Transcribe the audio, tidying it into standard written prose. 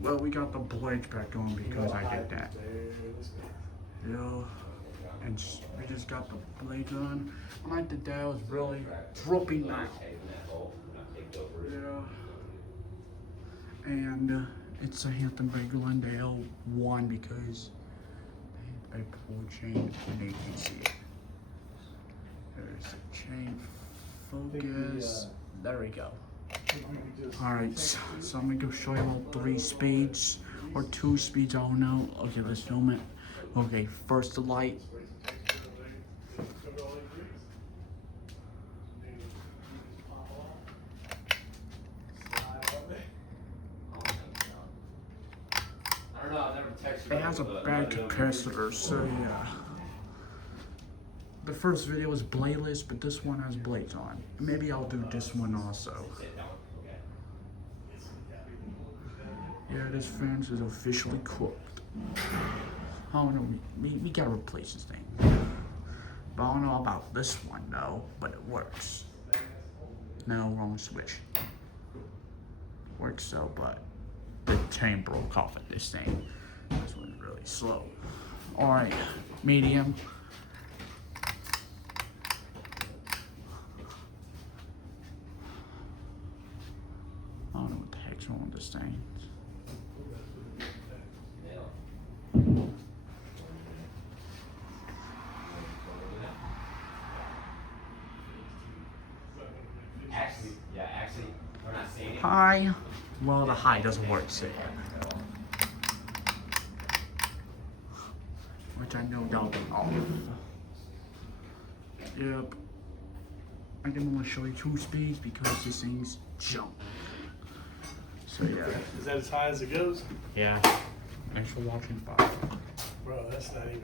Well, we got the blades back on because I did that. Yeah. And we just got the blades on. When I did that, it was really dropping now. Yeah. And it's a Hampton by Glendale 1 because I pulled chain and you can see it. There's a chain focus. There we go. Alright, so I'm gonna go show you all 3 speeds or 2 speeds, I don't know. Okay, let's film it. Okay, first the light. It has a bad capacitor, so yeah. The first video was bladeless, but this one has blades on. Maybe I'll do this one also. Yeah, this fence is officially cooked. I don't know, we gotta replace this thing. But I don't know about this one though, but it works. No, wrong switch. Works so, but the chain broke off at this thing. This one's really slow. Alright, medium. I don't know what the heck's wrong with this thing. High. Well, the high doesn't work, so which I know that'll be off. Yep. I can only show you 2 speeds because these things jump. So yeah. Is that as high as it goes? Yeah. Thanks for watching. Bye. Bro, that's not even.